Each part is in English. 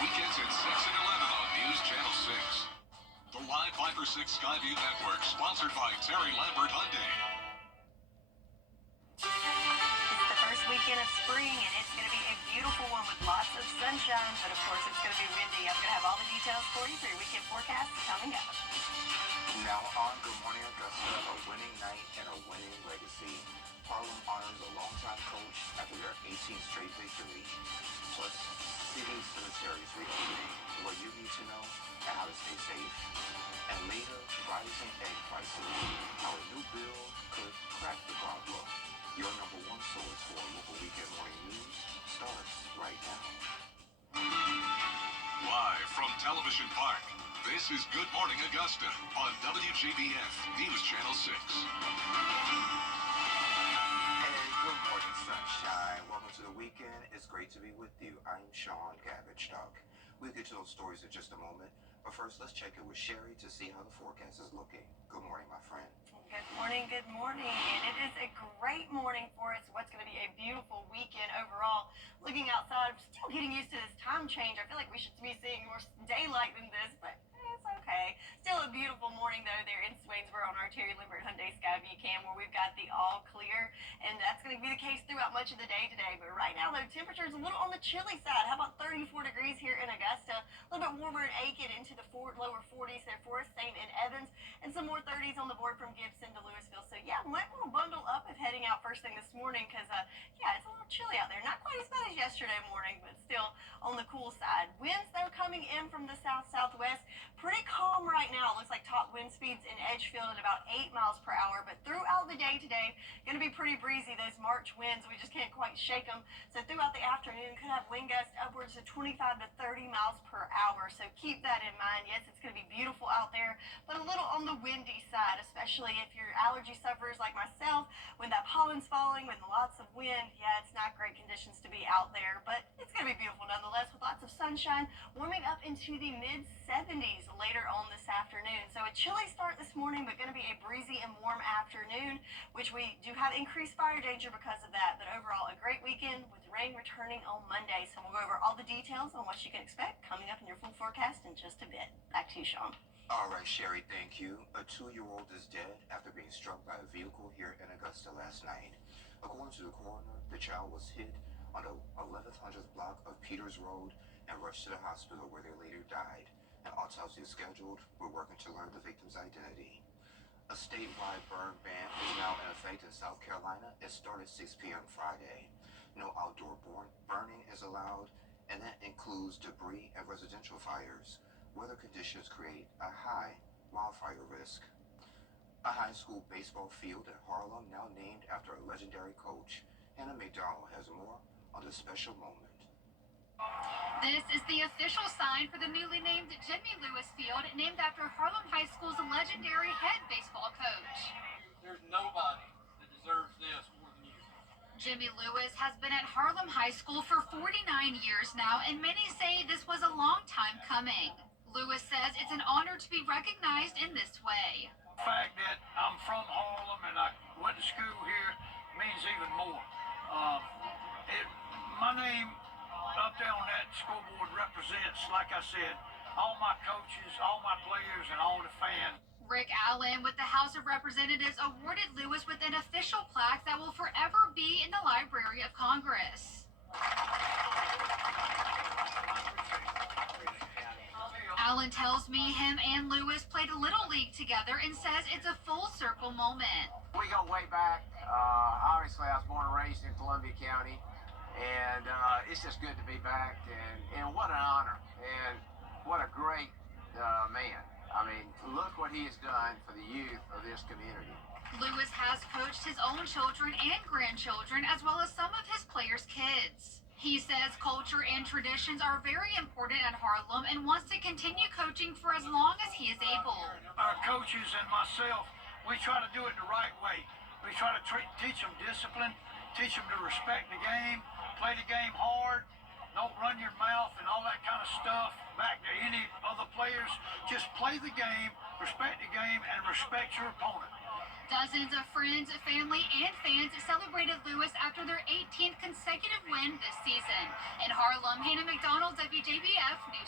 Weekends at 6 and 11 on News Channel 6. The Live 5 for 6 Skyview Network, sponsored by Terry Lambert Hyundai. It's the first weekend of spring, and it's going to be a beautiful one with lots of sunshine, but of course it's going to be windy. I'm going to have all the details for you for your weekend forecast coming up. Now on Good Morning Augusta, a winning night and a winning legacy. Harlem honors a longtime coach after their 18th straight victory. Plus, city cemeteries reopening, what you need to know and how to stay safe. And later, rising egg prices, how a new bill could crack the problem. Your number one source for local weekend morning news starts right now. Live from Television Park, this is Good Morning Augusta on WJBF News Channel 6. Hey, good morning, sunshine. Welcome to the weekend. It's great to be with you. I'm Sean Gavage-Duck. We'll get to those stories in just a moment. But first, let's check in with Sherry to see how the forecast is looking. Good morning, my friend. Good morning, and it is a great morning for us. What's going to be a beautiful weekend overall. Looking outside, I'm still getting used to this time change. I feel like we should be seeing more daylight than this, but it's okay. Still a beautiful morning, though, there in Swainsboro on our Terry Lambert Hyundai Skyview cam, where we've got the all clear, and that's going to be the case throughout much of the day today. But right now, though, temperature is a little on the chilly side. How about 34 degrees here in Augusta? A little bit warmer in Aiken, into the lower 40s there for us. Same in Evans, and some more 30s on the board from Gibson to Louisville. So yeah, might want to bundle up if heading out first thing this morning, because yeah, it's a little chilly out there. Not quite as bad as yesterday morning, but still on the cool side. Winds, though, coming in from the south-southwest. Pretty calm right now. Looks like top wind speeds in Edgefield at about 8 miles per hour. But throughout the day today, going to be pretty breezy. Those March winds, we just can't quite shake them. So throughout the afternoon, could have wind gusts upwards of 25 to 30 miles per hour. So keep that in mind. Yes, it's going to be beautiful out there, but a little on the windy side, especially if you're allergy sufferers like myself. When that pollen's falling, with lots of wind, yeah, it's not great conditions to be out there, but it's going to be beautiful nonetheless, with lots of sunshine, warming up into the mid-70s later on this afternoon. So a chilly start this morning, but going to be a breezy and warm afternoon, which we do have increased fire danger because of that. But overall, a great weekend with rain returning on Monday. So we'll go over all the details on what you can expect coming up in your full forecast in just a bit. Back to you, Sean. All right, Sherry, thank you. A 2-year-old is dead after being struck by a vehicle here in Augusta last night. According to the coroner, the child was hit on the 1100th block of Peters Road and rushed to the hospital, where they later died. An autopsy is scheduled. We're working to learn the victim's identity. A statewide burn ban is now in effect in South Carolina. It started 6 p.m. Friday. No outdoor burning is allowed, and that includes debris and residential fires. Weather conditions create a high wildfire risk. A high school baseball field in Harlem now named after a legendary coach. Hannah McDonald has more on this special moment. This is the official sign for the newly named Jimmy Lewis Field, named after Harlem High School's legendary head baseball coach. There's nobody that deserves this more than you. Jimmy Lewis has been at Harlem High School for 49 years now, and many say this was a long time coming. Lewis says it's an honor to be recognized in this way. The fact that I'm from Harlem and I went to school here means even more. My name up there on that scoreboard represents, like I said, all my coaches, all my players, and all the fans. Rick Allen with the House of Representatives awarded Lewis with an official plaque that will forever be in the Library of Congress. Allen tells me him and Lewis played a Little League together and says it's a full circle moment. We go way back. Obviously, I was born and raised in Columbia County, and it's just good to be back, and what an honor, and what a great man. I mean, look what he has done for the youth of this community. Lewis has coached his own children and grandchildren, as well as some of his players' kids. He says culture and traditions are very important at Harlem and wants to continue coaching for as long as he is able. Our coaches and myself, we try to do it the right way. We try to teach them discipline, teach them to respect the game, play the game hard, don't run your mouth and all that kind of stuff back to any other players. Just play the game, respect the game, and respect your opponent. Dozens of friends, family, and fans celebrated Lewis after their 18th consecutive win this season. In Harlem, Hannah McDonald, WJBF News.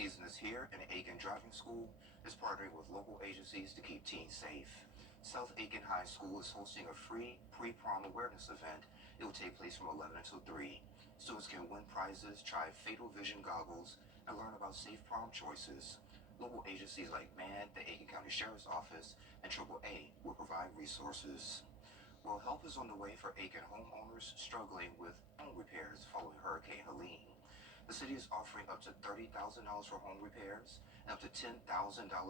season is here, and Aiken Driving School is partnering with local agencies to keep teens safe. South Aiken High School is hosting a free pre-prom awareness event. It will take place from 11 until 3. Students can win prizes, try Fatal Vision goggles, and learn about safe prom choices. Local agencies like MAD, the Aiken County Sheriff's Office, and AAA will provide resources. Well, help is on the way for Aiken homeowners struggling with home repairs following Hurricane Helene. The city is offering up to $30,000 for home repairs and up to $10,000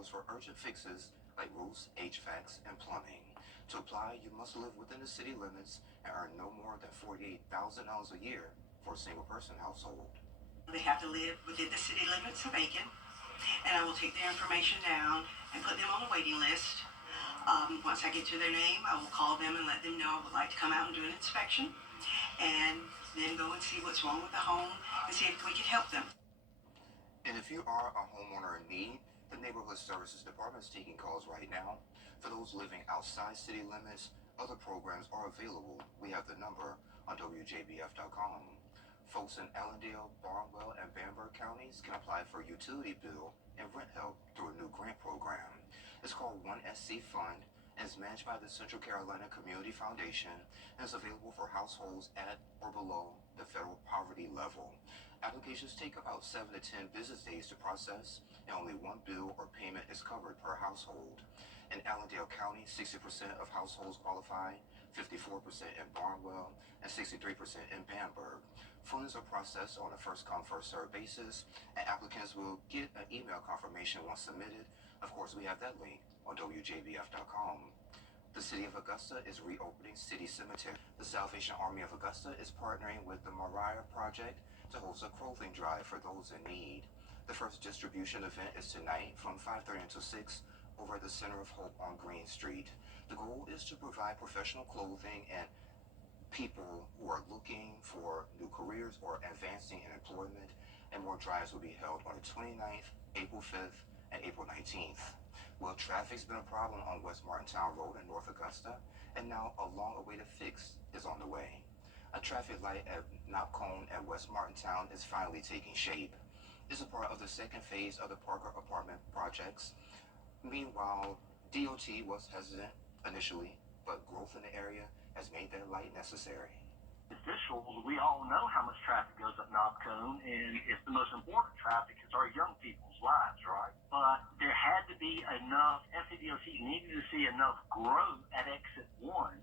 for urgent fixes like roofs, HVACs, and plumbing. To apply, you must live within the city limits and earn no more than $48,000 a year for a single-person household. They have to live within the city limits of Aiken, and I will take their information down and put them on a waiting list. Once I get to their name, I will call them and let them know I would like to come out and do an inspection, and then go and see what's wrong with the home and see if we can help them. And if you are a homeowner in need, the Neighborhood Services Department is taking calls right now. For those living outside city limits, other programs are available. We have the number on WJBF.com. Folks in Allendale, Barnwell, and Bamberg counties can apply for a utility bill and rent help through a new grant program. It's called 1SC Fund and is managed by the Central Carolina Community Foundation and is available for households at or below the federal poverty level. Applications take about 7 to 10 business days to process, and only one bill or payment is covered per household. In Allendale County, 60% of households qualify, 54% in Barnwell, and 63% in Bamberg. Funds are processed on a first-come, first-served basis, and applicants will get an email confirmation once submitted. Of course, we have that link on WJBF.com. The City of Augusta is reopening City Cemetery. The Salvation Army of Augusta is partnering with the Mariah Project to host a clothing drive for those in need. The first distribution event is tonight from 5:30 until 6 over at the Center of Hope on Green Street. The goal is to provide professional clothing and people who are looking for new careers or advancing in employment, and more drives will be held on the 29th, April 5th, and April 19th. Well, traffic's been a problem on West Martintown Road in North Augusta, and now a long-awaited fix is on the way. A traffic light at Knob Cone at West Martintown is finally taking shape. It's a part of the second phase of the Parker apartment projects. Meanwhile, DOT was hesitant initially, but growth in the area has made that light necessary. Officials, we all know how much traffic goes up Knob Cone, and it's the most important traffic. It's our young people's lives, right? But there had to be enough, FCDOT needed to see enough growth at exit 1,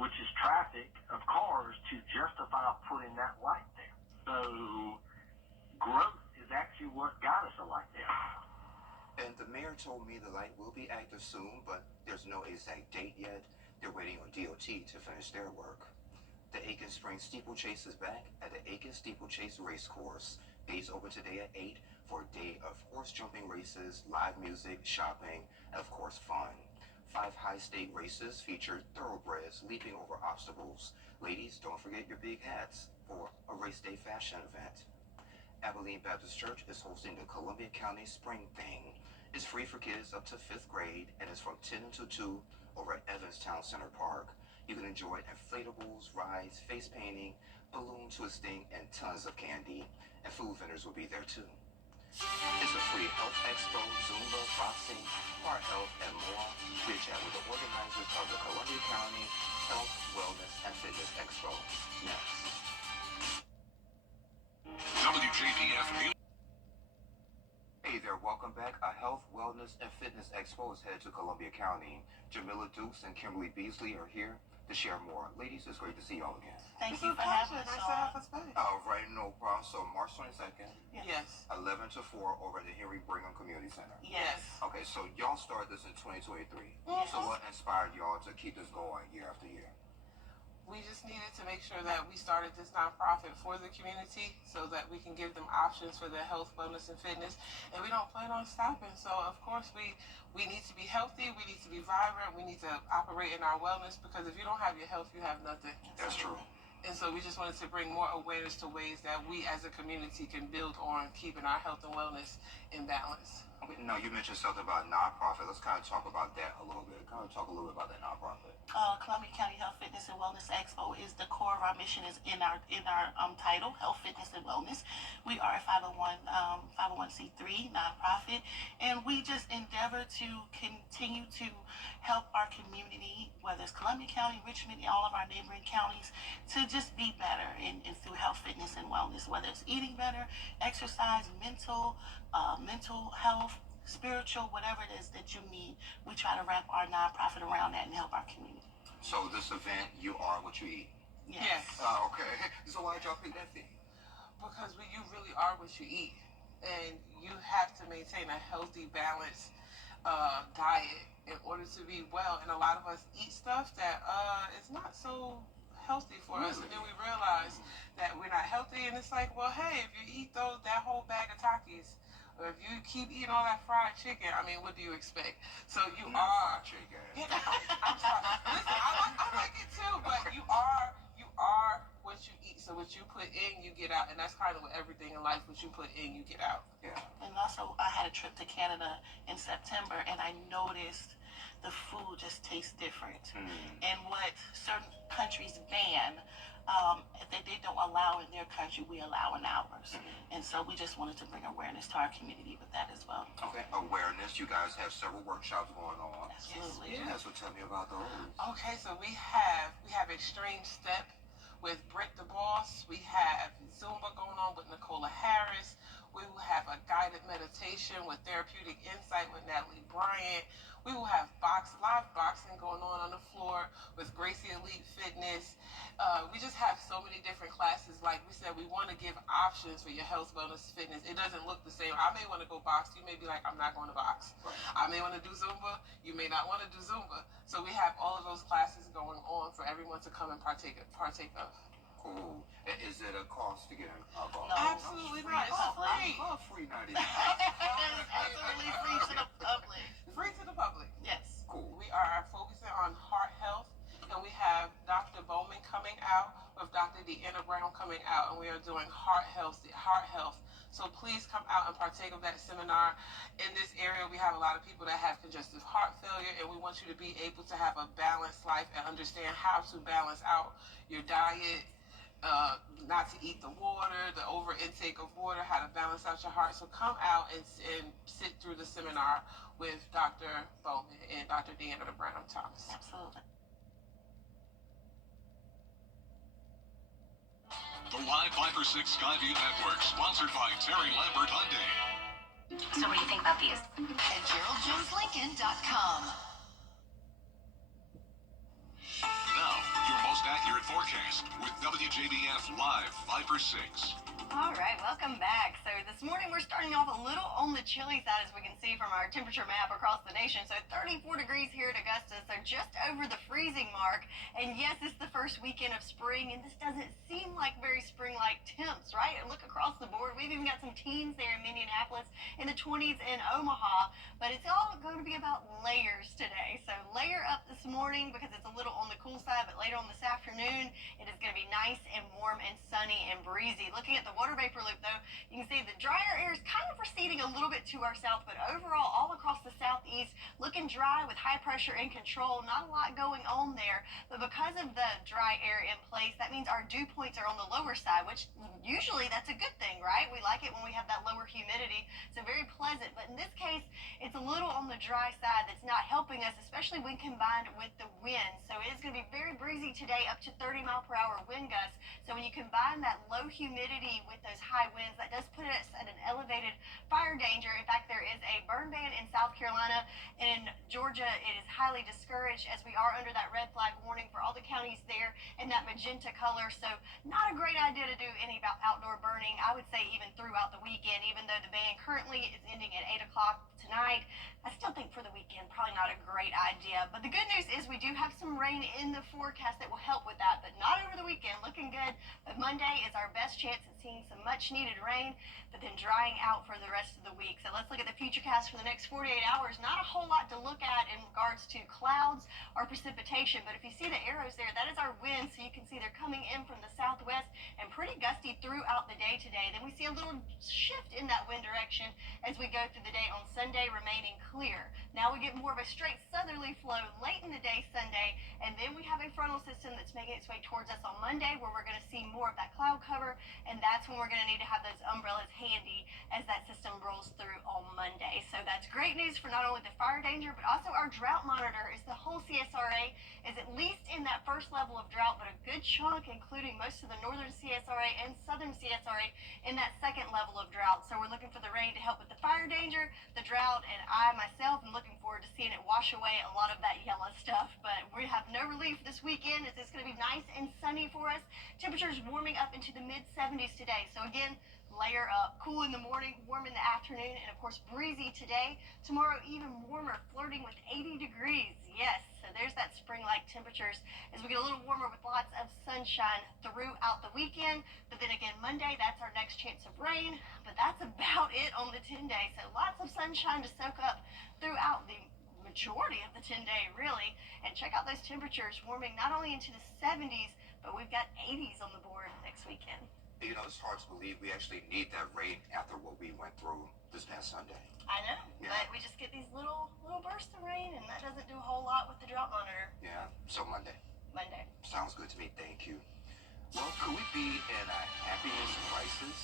which is traffic of cars, to justify putting that light there. So growth is actually what got us a light there. And the mayor told me the light will be active soon, but there's no exact date yet. They're waiting on DOT to finish their work. The Aiken Spring Steeplechase is back at the Aiken Steeplechase Racecourse. Gates open today at 8 for a day of horse jumping races, live music, shopping, and of course fun. 5 high-stake races feature thoroughbreds leaping over obstacles. Ladies, don't forget your big hats for a race day fashion event. Abilene Baptist Church is hosting the Columbia County Spring Thing. It's free for kids up to 5th grade and is from 10 until 2 over at Evanstown Center Park. You can enjoy inflatables, rides, face painting, balloon twisting, and tons of candy. And food vendors will be there too. It's a free health expo, Zumba, boxing, heart health, and more. We chat with the organizers of the Columbia County Health, Wellness, and Fitness Expo. Next. WJBF News. Hey there, welcome back. A Health, Wellness, and Fitness Expo is headed to Columbia County. Jamila Dukes and Kimberly Beasley are here to share more. Ladies, it's great to see y'all again. Thank you for having us, Nice to Sean. have us back. All right, no problem. So March 22nd, Yes. 11 to 4 over at the Henry Brigham Community Center. Yes. Okay, so y'all started this in 2023. Yes. So what inspired y'all to keep this going year after year? We just needed to make sure that we started this nonprofit for the community so that we can give them options for their health, wellness, and fitness. And we don't plan on stopping. So, of course, we need to be healthy. We need to be vibrant. We need to operate in our wellness, because if you don't have your health, you have nothing. That's true. And so we just wanted to bring more awareness to ways that we as a community can build on keeping our health and wellness in balance. Okay, now you mentioned something about nonprofit. Let's kind of talk about that a little bit. Kind of talk a little bit about that nonprofit. Columbia County Health, Fitness, and Wellness Expo is the core of our mission. Is in our title, Health, Fitness, and Wellness. We are a 501c3 nonprofit, and we just endeavor to continue to help our community, whether it's Columbia County, Richmond, and all of our neighboring counties, to just be better and through health, fitness, and wellness. Whether it's eating better, exercise, mental health, spiritual, whatever it is that you need, we try to wrap our nonprofit around that and help our community. So this event, you are what you eat. Yes. Oh, okay. So why'd y'all pick that thing? Because you really are what you eat, and you have to maintain a healthy, balanced diet in order to be well. And a lot of us eat stuff that is not so healthy for us, and then we realize that we're not healthy. And it's like, well, hey, if you eat that whole bag of Takis, or if you keep eating all that fried chicken, I mean, what do you expect? So you are. Fried chicken. Yeah, I'm sorry. Listen, I like it too, but you are what you eat. So what you put in, you get out, and that's kind of with everything in life. What you put in, you get out. Yeah. And also, I had a trip to Canada in September, and I noticed the food just tastes different. And what certain countries ban, that they don't allow in their country, we allow in ours. And so we just wanted to bring awareness to our community with that as well. Okay, awareness. You guys have several workshops going on. Absolutely. Yeah, so tell me about those. Okay, so we have Extreme Step with Britt the Boss. We have Zumba going on with Nicola Harris. We will have a guided meditation with Therapeutic Insight with Natalie Bryant. We will have live boxing going on the floor with Gracie Elite Fitness. We just have so many different classes. Like we said, we want to give options for your health, wellness, fitness. It doesn't look the same. I may want to go box. You may be like, I'm not going to box. I may want to do Zumba. You may not want to do Zumba. So we have all of those classes going on for everyone to come and partake of. Cool. Is it a cost to get involved? No. Absolutely not. It's free. Oh, free 99. Absolutely free to the public. Free to the public. Yes. Cool. We are focusing on heart health, and we have Dr. Bowman coming out with Dr. Deanna Brown coming out, and we are doing heart health. So please come out and partake of that seminar. In this area, we have a lot of people that have congestive heart failure, and we want you to be able to have a balanced life and understand how to balance out your diet, not to eat the water, the over intake of water, how to balance out your heart. So come out and sit through the seminar with Dr. Bowman and Dr. Deanna Brown Thomas. Absolutely. The Live 5 for 6 Skyview Network, sponsored by Terry Lambert Hyundai. So what do you think about these? At GeraldJonesLincoln.com. Now, your most accurate forecast with WJBF Live 5 for 6. All right, welcome back. So this morning we're starting off a little on the chilly side, as we can see from our temperature map across the nation. So 34 degrees here at Augusta, so just over the freezing mark. And yes, it's the first weekend of spring, and this doesn't seem like very spring-like temps, right? And look across the board. We've even got some teens there in Minneapolis, in the 20s in Omaha. But it's all going to be about layers today. So layer up this morning because it's a little on the cool side, but later on this afternoon, it is going to be nice and warm and sunny and breezy. Looking at the water vapor loop, though, you can see the drier air is kind of receding a little bit to our south, but overall, all across the southeast, looking dry with high pressure in control. Not a lot going on there, but because of the dry air in place, that means our dew points are on the lower side, which usually that's a good thing, right? We like it when we have that lower humidity, so very pleasant. But in this case, it's a little on the dry side that's not helping us, especially when combined with the wind. So it is going to be very breezy today, up to 30-mile-per-hour wind gusts. So when you combine that low humidity with those high winds, that does put us at an elevated fire danger. In fact, there is a burn ban in South Carolina, and in Georgia, it is highly discouraged as we are under that red flag warning for all the counties there in that magenta color. So not a great idea to do any outdoor burning, I would say, even throughout the weekend, even though the ban currently is ending at 8 o'clock tonight. I still think for the weekend, probably not a great idea. But the good news is we do have some rain in the forecast that will help with that, but not over the weekend. Looking good. But Monday is our best chance at seeing some much needed rain, but then drying out for the rest of the week. So let's look at the futurecast for the next 48 hours. Not a whole lot to look at in regards to clouds or precipitation, but if you see the arrows there, that is our wind. So you can see they're coming in from the southwest and pretty gusty throughout the day today. Then we see a little shift in that wind direction as we go through the day on Sunday, remaining clear. Now we get more of a straight southerly flow late in the day Sunday, and then we have a frontal system that's making its way towards us on Monday, where we're going to see more of that cloud cover, and that's when we're going to need to have those umbrellas handy as that system rolls through on Monday. So that's great news for not only the fire danger, but also our drought monitor. Is the whole CSRA is at least in that first level of drought, but a good chunk, including most of the northern CSRA and southern CSRA, in that second level of drought. So we're looking for the rain to help with the fire danger, the drought, and I myself am looking forward to seeing it wash away a lot of that yellow stuff. But we have no relief this weekend, as it's going to be nice and sunny for us. Temperatures warming up into the mid-70s today. So again, layer up. Cool in the morning, warm in the afternoon, and of course breezy today. Tomorrow even warmer, flirting with 80 degrees. Yes, so there's that spring-like temperatures as we get a little warmer with lots of sunshine throughout the weekend. But then again, Monday, that's our next chance of rain. But that's about it on the 10-day. So lots of sunshine to soak up throughout the majority of the 10-day, really. And check out those temperatures warming not only into the 70s, but we've got 80s on the board next weekend. You know, it's hard to believe we actually need that rain after what we went through this past Sunday. I know, Yeah. but we just get these little bursts of rain, and that doesn't do a whole lot with the drought monitor. Yeah, so Monday. Monday. Sounds good to me, thank you. Well, could we be in a happiness crisis?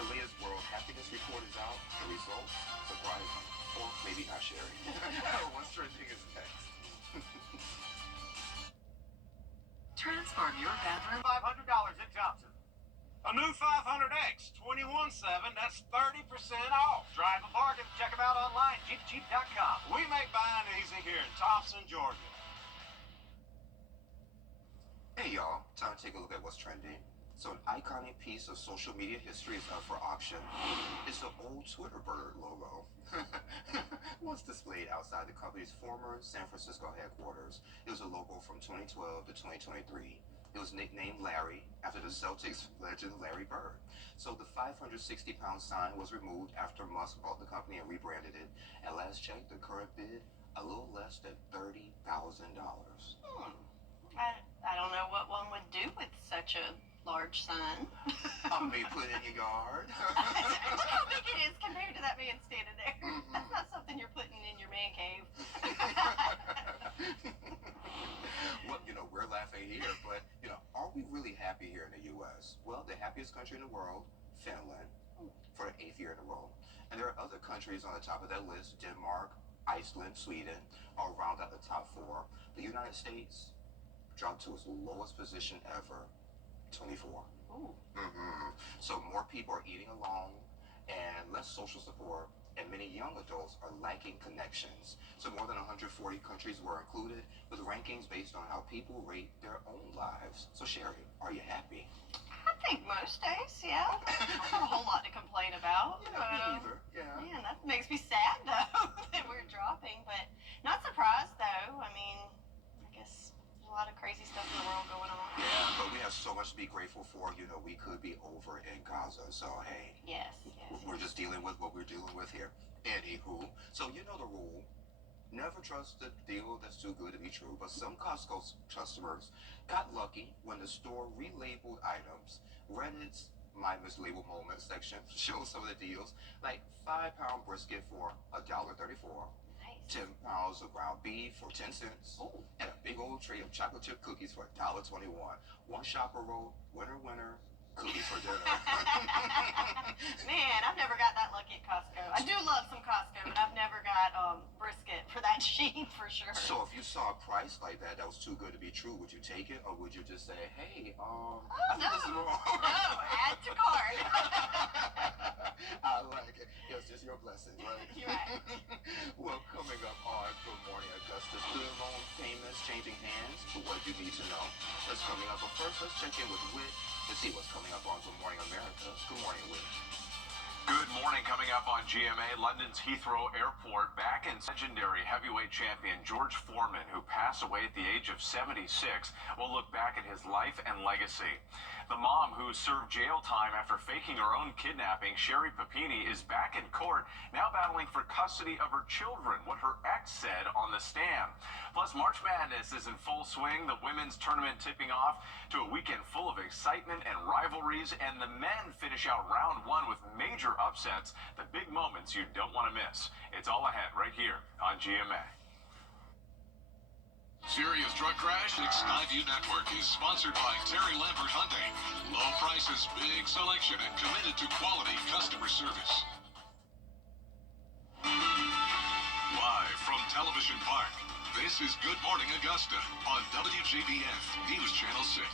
The latest World Happiness Report is out. The results, surprising, or maybe not, Sherry. What's trending is next. Transform your bedroom. $500 at Johnson. A new 500X, 21.7, that's 30% off. Drive a bargain. Check them out online, jeepcheap.com. We make buying easy here in Thompson, Georgia. Hey y'all, time to take a look at what's trending. So an iconic piece of social media history is up for auction. It's the old Twitter bird logo. Once displayed outside the company's former San Francisco headquarters. It was a logo from 2012 to 2023. It was nicknamed Larry after the Celtics legend Larry Bird. So the 560-pound sign was removed after Musk bought the company and rebranded it. At last check, the current bid, a little less than $30,000. I don't know what one would do with such a large sign. Maybe put it in your yard. Look how big it is compared to that man standing there. Mm-hmm. That's not something you're putting in your man cave. Well, you know, we're laughing here, but, you know, are we really happy here in the U.S.? Well, the happiest country in the world, Finland, for the 8th year in a row. And there are other countries on the top of that list, Denmark, Iceland, Sweden, all round out the top 4. The United States dropped to its lowest position ever, 24. Ooh. So more people are eating alone and less social support, and many young adults are lacking connections. So more than 140 countries were included with rankings based on how people rate their own lives. So Sherry, are you happy? I think most days, yeah. Not a whole lot to complain about. Yeah, me neither. Yeah. Man, that makes me sad, though, that we're dropping. But not surprised, though. I mean, I guess there's a lot of crazy stuff in the world going on. Yeah, but we have so much to be grateful for. You know, we could be over in Gaza. So, hey. Yes. We're just dealing with what we're dealing with here. Anywho, so you know the rule. Never trust a deal that's too good to be true, but some Costco customers got lucky when the store relabeled items. Reddit's My Mislabeled Moments section shows some of the deals, like 5-pound brisket for $1.34, Nice. 10 pounds of ground beef for 10 cents, Ooh. and a big old tray of chocolate chip cookies for $1.21. One shopper wrote, winner, winner, cookies for dinner. Man, I've never got that lucky at Costco. I do love some Costco, but I've never got brisket for that cheap, for sure. So if you saw a price like that was too good to be true, would you take it, or would you just say, hey, I think this is wrong? No, add to cart. I like it. It's just your blessing, right? You're right. Well, coming up on Good Morning Augusta, student loan payments changing hands to what you need to know. That's coming up. But first, let's check in with Whit to see what's coming up on Good Morning America. Good morning, Whit. Good morning. Coming up on GMA, London's Heathrow Airport, back in legendary heavyweight champion George Foreman, who passed away at the age of 76. We'll look back at his life and legacy. The mom who served jail time after faking her own kidnapping, Sherry Papini, is back in court, now battling for custody of her children, what her ex said on the stand. Plus, March Madness is in full swing, the women's tournament tipping off to a weekend full of excitement and rivalries, and the men finish out round one with major upsets, the big moments you don't want to miss. It's all ahead right here on GMA. Serious drug crash. Skyview Network is sponsored by Terry Lambert Hyundai. Low prices, big selection, and committed to quality customer service. Live from Television Park, this is Good Morning Augusta on WJBF News Channel 6.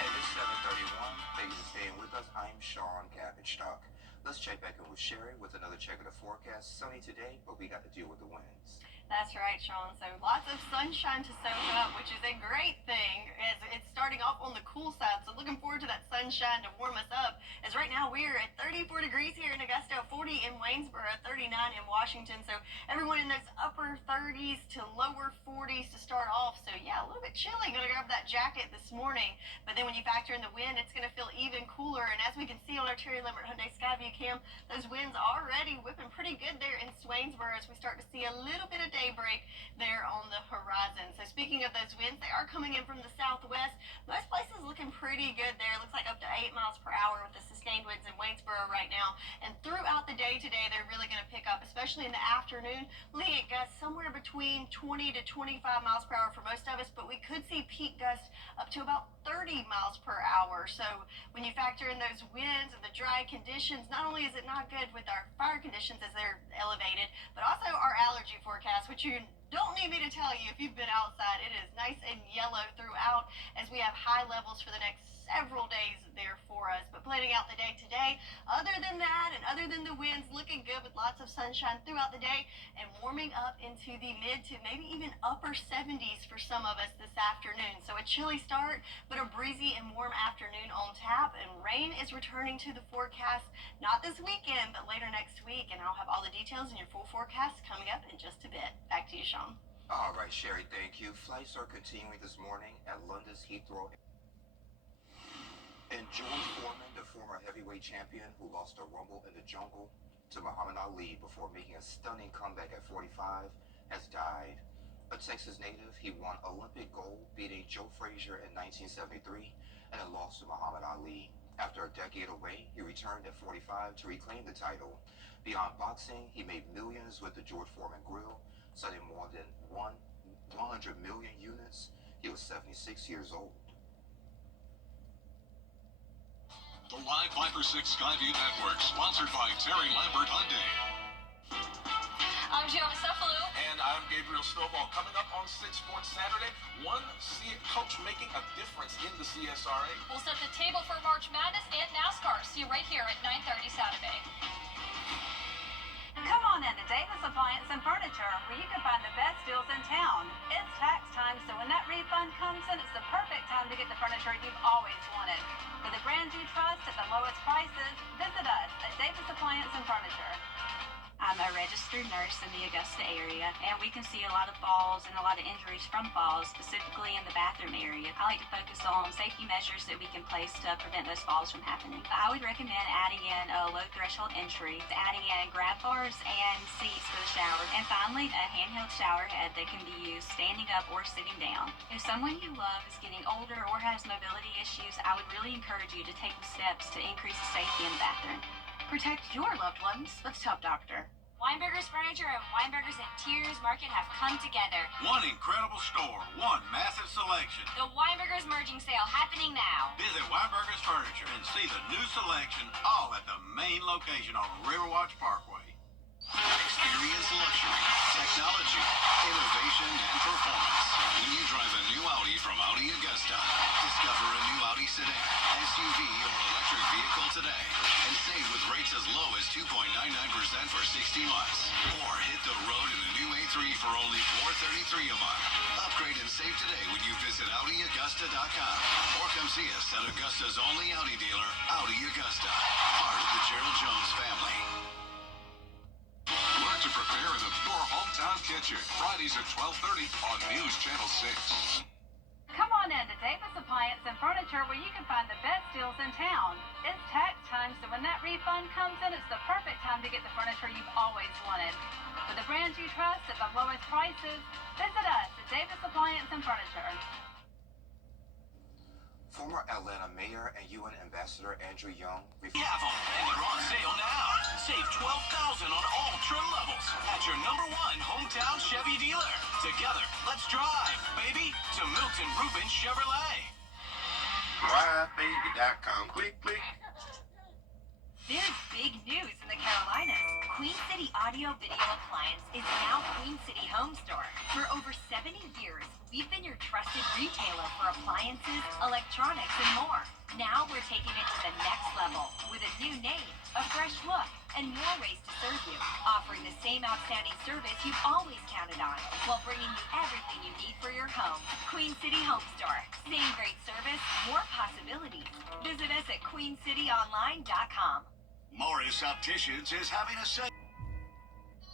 Hey, it's 7:31. Thank you for staying with us. I'm Sean Cabbage-Stock. Let's check back in with Sherry with another check of the forecast. Sunny today, but we got to deal with the winds. That's right, Sean. So lots of sunshine to soak up, which is a great thing as it's starting off on the cool side. So looking forward to that sunshine to warm us up. As right now we're at 34 degrees here in Augusta, 40 in Waynesboro, 39 in Washington. So everyone in those upper 30s to lower 40s to start off. So yeah, a little bit chilly. Gonna grab that jacket this morning. But then when you factor in the wind, it's gonna feel even cooler. And as we can see on our Terry Lambert Hyundai Skyview cam, those winds already whipping pretty good there in Swainsboro as we start to see a little bit of daybreak there on the horizon. So speaking of those winds, they are coming in from the southwest. Most places looking pretty good there. Looks like up to 8 miles per hour with the sustained winds in Waynesboro right now. And throughout the day today, they're really going to pick up, especially in the afternoon. Looking at gusts somewhere between 20 to 25 miles per hour for most of us, but we could see peak gusts up to about 30 miles per hour. So when you factor in those winds and the dry conditions, not only is it not good with our fire conditions as they're elevated, but also our allergy forecast, which you don't need me to tell you if you've been outside. It is nice and yellow throughout as we have high levels for the next several days there for us. But planning out the day today, other than that and other than the winds, looking good with lots of sunshine throughout the day and warming up into the mid to maybe even upper 70s for some of us this afternoon. So a chilly start, but a breezy and warm afternoon on tap, and rain is returning to the forecast, not this weekend, but later next week. And I'll have all the details in your full forecast coming up in just a bit. Back to you, Sean. All right, Sherry, thank you. Flights are continuing this morning at London's Heathrow. And George Foreman, the former heavyweight champion who lost a rumble in the jungle to Muhammad Ali before making a stunning comeback at 45, has died. A Texas native, he won Olympic gold, beating Joe Frazier in 1973, and then lost to Muhammad Ali. After a decade away, he returned at 45 to reclaim the title. Beyond boxing, he made millions with the George Foreman grill, selling more than 100 million units. He was 76 years old. The Live Viper 6 Skyview Network, sponsored by Terry Lambert Hyundai. I'm Gianna Cefalu. And I'm Gabriel Snowball. Coming up on 6 Sports Saturday, one coach making a difference in the CSRA. We'll set the table for March Madness and NASCAR. See you right here at 9:30 Saturday. Come on in to Davis Appliance and Furniture, where you can find the best deals in town. It's tax time, so when that refund comes in, it's the perfect time to get the furniture you've always wanted. For the brands you trust at the lowest prices, visit us at Davis Appliance and Furniture. I'm a registered nurse in the Augusta area, and we can see a lot of falls and a lot of injuries from falls, specifically in the bathroom area. I like to focus on safety measures that we can place to prevent those falls from happening. I would recommend adding in a low threshold entry, adding in grab bars and seats for the shower, and finally a handheld shower head that can be used standing up or sitting down. If someone you love is getting older or has mobility issues, I would really encourage you to take the steps to increase the safety in the bathroom. Protect your loved ones with Top Doctor. Weinberger's Furniture and Weinberger's Interiors Market have come together. One incredible store, one massive selection. The Weinberger's Merging Sale happening now. Visit Weinberger's Furniture and see the new selection, all at the main location on Riverwatch Parkway. Experience luxury, technology, innovation, and performance. When you drive a new Audi from Audi Augusta, discover a new Audi sedan, SUV, or electric vehicle today, and save with rates as low as 2.99% for 60 months. Or hit the road in the new A3 for only $433 a month. Upgrade and save today when you visit AudiAugusta.com or come see us at Augusta's only Audi dealer, Audi Augusta, part of the Gerald Jones family. Learn to prepare in your hometown kitchen. Fridays at 12:30 on News Channel 6. Come on in to Davis Appliance and Furniture, where you can find the best deals in town. It's tax time, so when that refund comes in, it's the perfect time to get the furniture you've always wanted. For the brands you trust at the lowest prices, visit us at Davis Appliance and Furniture. Former Atlanta Mayor and UN Ambassador Andrew Young. We have them, and they're on sale now. Save $12,000 on all trim levels at your #1 hometown Chevy dealer. Together, let's drive, baby, to Milton Rubin Chevrolet. DriveBaby.com. Click, click. There's big news in the Carolinas. Queen City Audio Video Appliance is now Queen City Home Store. For over 70 years, we've been your trusted retailer for appliances, electronics, and more. Now we're taking it to the next level with a new name, a fresh look, and more ways to serve you, offering the same outstanding service you've always counted on, while bringing you everything you need for your home. Queen City Home Store. Same great service, more possibilities. Visit us at queencityonline.com. Morris Opticians is having a sale.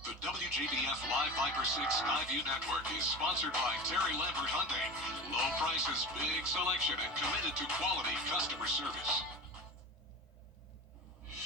The WJBF Live Viper 6 Skyview Network is sponsored by Terry Lambert Hyundai. Low prices, big selection, and committed to quality customer service.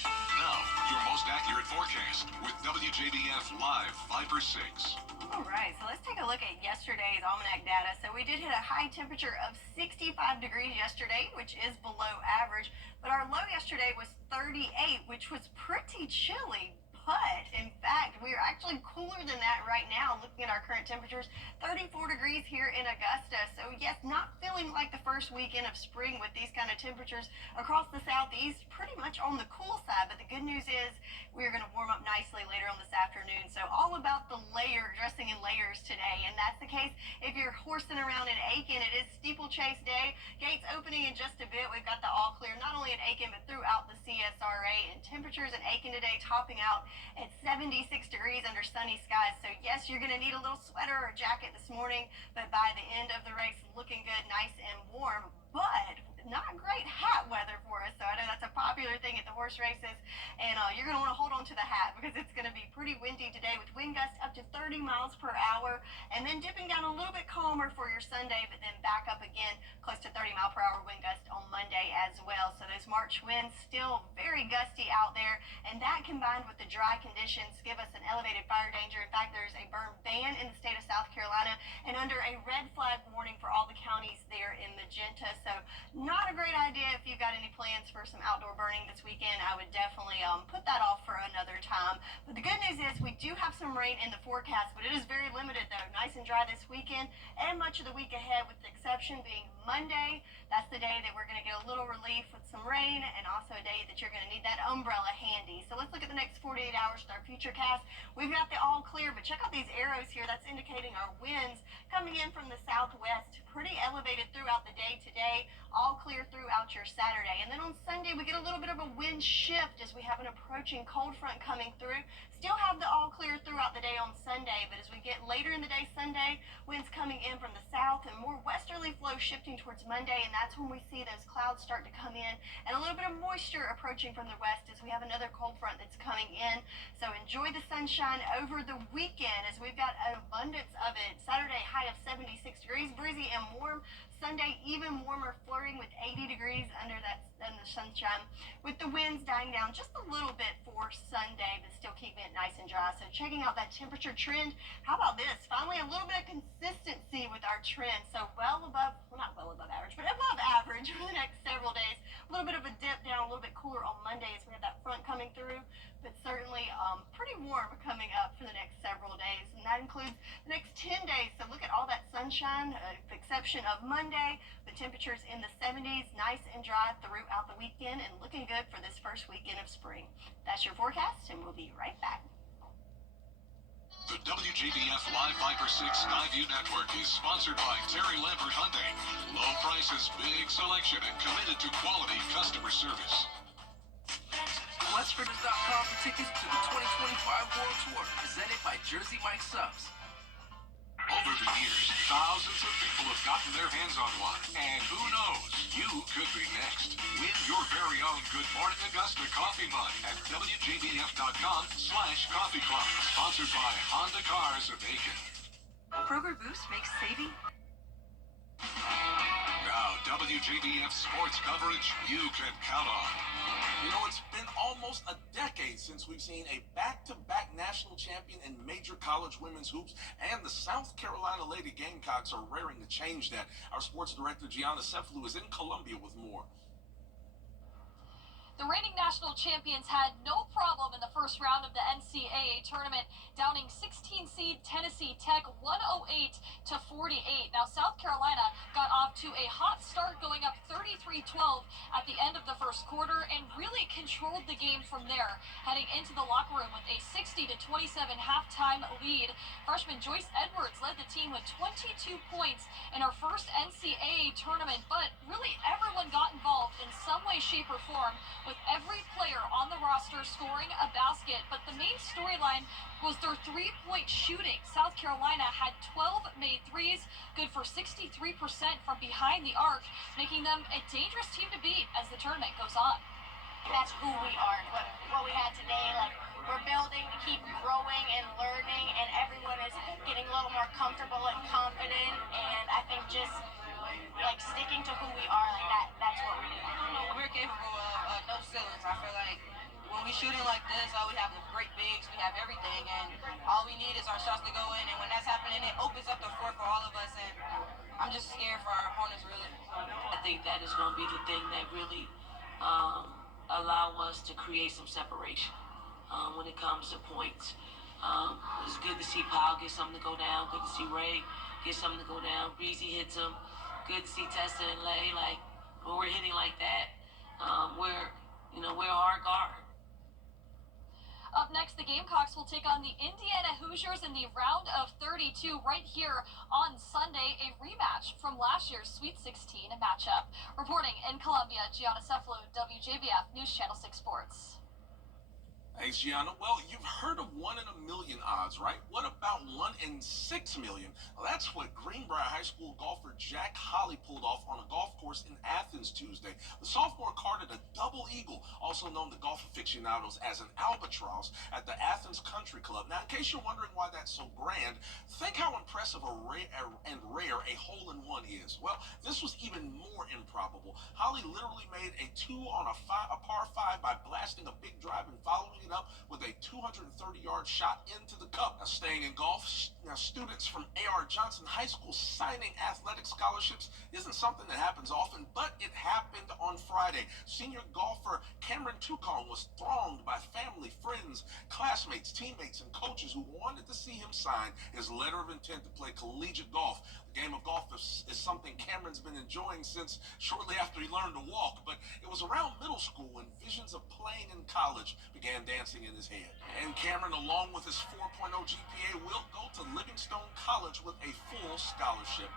Now, your most accurate forecast with WJBF Live Viper 6. All right, so let's take a look at yesterday's almanac data. So we did hit a high temperature of 65 degrees yesterday, which is below average, but our low yesterday was 38, which was pretty chilly. But in fact, we are actually cooler than that right now. Looking at our current temperatures, 34 degrees here in Augusta. So yes, not feeling like the first weekend of spring with these kind of temperatures across the southeast, pretty much on the cool side. But the good news is we're going to warm up nicely later on this afternoon. So all about the dressing in layers today. And that's the case if you're horsing around in Aiken. It is Steeplechase Day. Gates opening in just a bit. We've got the all clear, not only in Aiken, but throughout the CSRA. And temperatures in Aiken today topping out at 76 degrees under sunny skies. So yes, you're going to need a little sweater or jacket this morning, but by the end of the race, looking good, nice and warm. But not great hat weather for us. So I know that's a popular thing at the horse races, and you're going to want to hold on to the hat because it's going to be pretty windy today with wind gusts up to 30 miles per hour, and then dipping down a little bit calmer for your Sunday, but then back up again close to 30 mile per hour wind gust on Monday as well. So those March winds still very gusty out there, and that combined with the dry conditions give us an elevated fire danger. In fact, there's a burn ban in the state of South Carolina and under a red flag warning for all the counties there in Magenta. So not a great idea if you've got any plans for some outdoor burning this weekend. I would definitely put that off for another time. But the good news is we do have some rain in the forecast, but it is very limited though. Nice and dry this weekend and much of the week ahead, with the exception being Monday. That's the day that we're going to get a little relief with some rain, and also a day that you're going to need that umbrella handy. So let's look at the next 48 hours with our future cast. We've got the all clear, but check out these arrows here. That's indicating our winds coming in from the southwest, pretty elevated throughout the day today, all clear throughout your Saturday. And then on Sunday, we get a little bit of a wind shift as we have an approaching cold front coming through. Still have the all clear throughout the day on Sunday, but as we get later in the day Sunday, winds coming in from the south and more westerly flow shifting towards Monday, and that's when we see those clouds start to come in and a little bit of moisture approaching from the west as we have another cold front that's coming in. So enjoy the sunshine over the weekend as we've got an abundance of it. Saturday high of 76 degrees, breezy and warm. Sunday even warmer, flirting with 80 degrees under the sunshine, with the winds dying down just a little bit for Sunday, but still keeping it nice and dry. So checking out that temperature trend. How about this? Finally, a little bit of consistency with our trend. So well above, well, not well above average, but above average for the next several days. A little bit of a dip down, a little bit cooler on Monday as we have that front coming through, but certainly pretty warm coming up for the next several days, and that includes the next 10 days. So look at all that sunshine, with the exception of Monday. The temperatures in the 70s, nice and dry throughout the weekend, and looking good for this first weekend of spring. That's your forecast, and we'll be right back. The WJBF Live Viper 6 Skyview Network is sponsored by Terry Lambert Hyundai. Low prices, big selection, and committed to quality customer service. Westforders.com for tickets to the 2025 World Tour, presented by Jersey Mike Subs. Over the years, thousands of people have gotten their hands on one, and who knows, you could very own Good Morning Augusta coffee mug at WJBF.com/coffee club. Sponsored by Honda Cars of Aiken. Kroger Boost makes saving. Now, WJBF sports coverage you can count on. You know, it's been almost a decade since we've seen a back-to-back national champion in major college women's hoops, and the South Carolina Lady Gamecocks are raring to change that. Our sports director, Gianna Seflu, is in Columbia with more. The reigning national champions had no problem in the first round of the NCAA tournament, downing 16 seed Tennessee Tech 108 to 48. Now, South Carolina got off to a hot start, going up 33-12 at the end of the first quarter and really controlled the game from there, heading into the locker room with a 60-27 halftime lead. Freshman Joyce Edwards led the team with 22 points in her first NCAA tournament, but really everyone got involved in some way, shape, or form, with every player on the roster scoring a basket. But the main storyline was their three-point shooting. South Carolina had 12 made threes, good for 63% from behind the arc, making them a dangerous team to beat as the tournament goes on. That's who we are. What we had today, like, we're building to keep growing and learning, and everyone is getting a little more comfortable and confident. And I think just like sticking to who we are, like that's what we do. We're capable of no ceilings. I feel like when we shooting like this, we have the great bigs, we have everything, and all we need is our shots to go in. And when that's happening, it opens up the floor for all of us. And I'm just scared for our opponents, really. I think that is going to be the thing that really allow us to create some separation when it comes to points. It's good to see Powell get something to go down. Good to see Ray get something to go down. Breezy hits him. Good to see Tessa and Lay. Like, when we're hitting like that, we're hard guard. Up next, the Gamecocks will take on the Indiana Hoosiers in the round of 32 right here on Sunday, a rematch from last year's Sweet 16 matchup. Reporting in Columbia, Gianna Seflu, WJBF News Channel 6 Sports. Thanks, Gianna. Well, you've heard of 1 in a million odds, right? What about 1 in 6 million? Well, that's what Greenbrier High School golfer Jack Holly pulled off on a golf course in Athens Tuesday. The sophomore carded a double eagle, also known to golf aficionados as an albatross, at the Athens Country Club. Now, in case you're wondering why that's so grand, think how impressive and rare a hole-in-one is. Well, this was even more improbable. Holly literally made a 2 on a par 5 by blasting a big drive and following it up with a 230-yard shot into the cup. Now, staying in golf, students from A.R. Johnson High School signing athletic scholarships isn't something that happens often, but it happened on Friday. Senior golfer Cameron Tukong was thronged by family, friends, classmates, teammates, and coaches who wanted to see him sign his letter of intent to play collegiate golf. The game of golf is something Cameron's been enjoying since shortly after he learned to walk, but it was around middle school when visions of playing in college began dancing in his head. And Cameron, along with his 4.0 GPA, will go to Livingstone College with a full scholarship.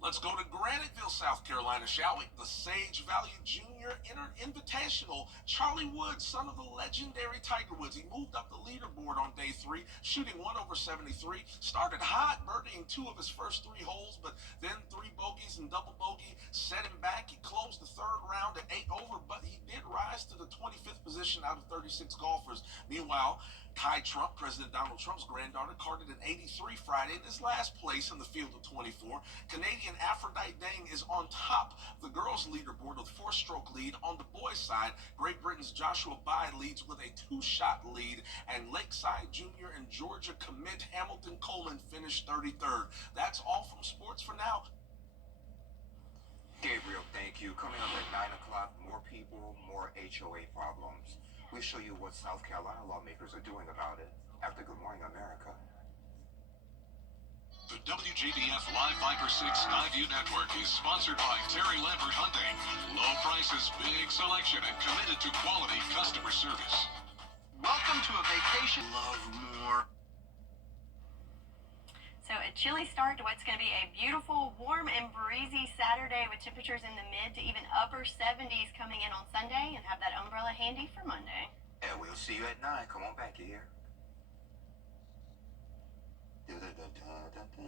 Let's go to Graniteville, South Carolina, shall we? The Sage Valley Junior Invitational. Charlie Woods, son of the legendary Tiger Woods, he moved up the leaderboard on day 3, shooting 1 over 73. Started hot, birdieing 2 of his first 3 holes, but then 3 bogeys and double bogey set him back. He closed the 3rd round at 8 over, but he did rise to the 25th position out of 36 golfers. Meanwhile, Kai Trump, President Donald Trump's granddaughter, carded an 83 Friday in his last place in the field of 24. Canadian Aphrodite Dang is on top of the girls' leaderboard with 4-stroke lead. On the boys' side, Great Britain's Joshua Bai leads with a 2-shot lead, and Lakeside Junior and Georgia commit Hamilton Coleman finished 33rd. That's all from sports for now. Gabriel, thank you. Coming up at 9 o'clock, more people, more HOA problems. We show you what South Carolina lawmakers are doing about it after Good Morning America. The WJBF Live Viper 6 Skyview Network is sponsored by Terry Lambert Hyundai. Low prices, big selection, and committed to quality customer service. Welcome to a vacation. Love more. So a chilly start to what's going to be a beautiful, warm, and breezy Saturday with temperatures in the mid to even upper 70s coming in on Sunday, and have that umbrella handy for Monday. And we'll see you at 9. Come on back here. Da, da, da, da, da, da.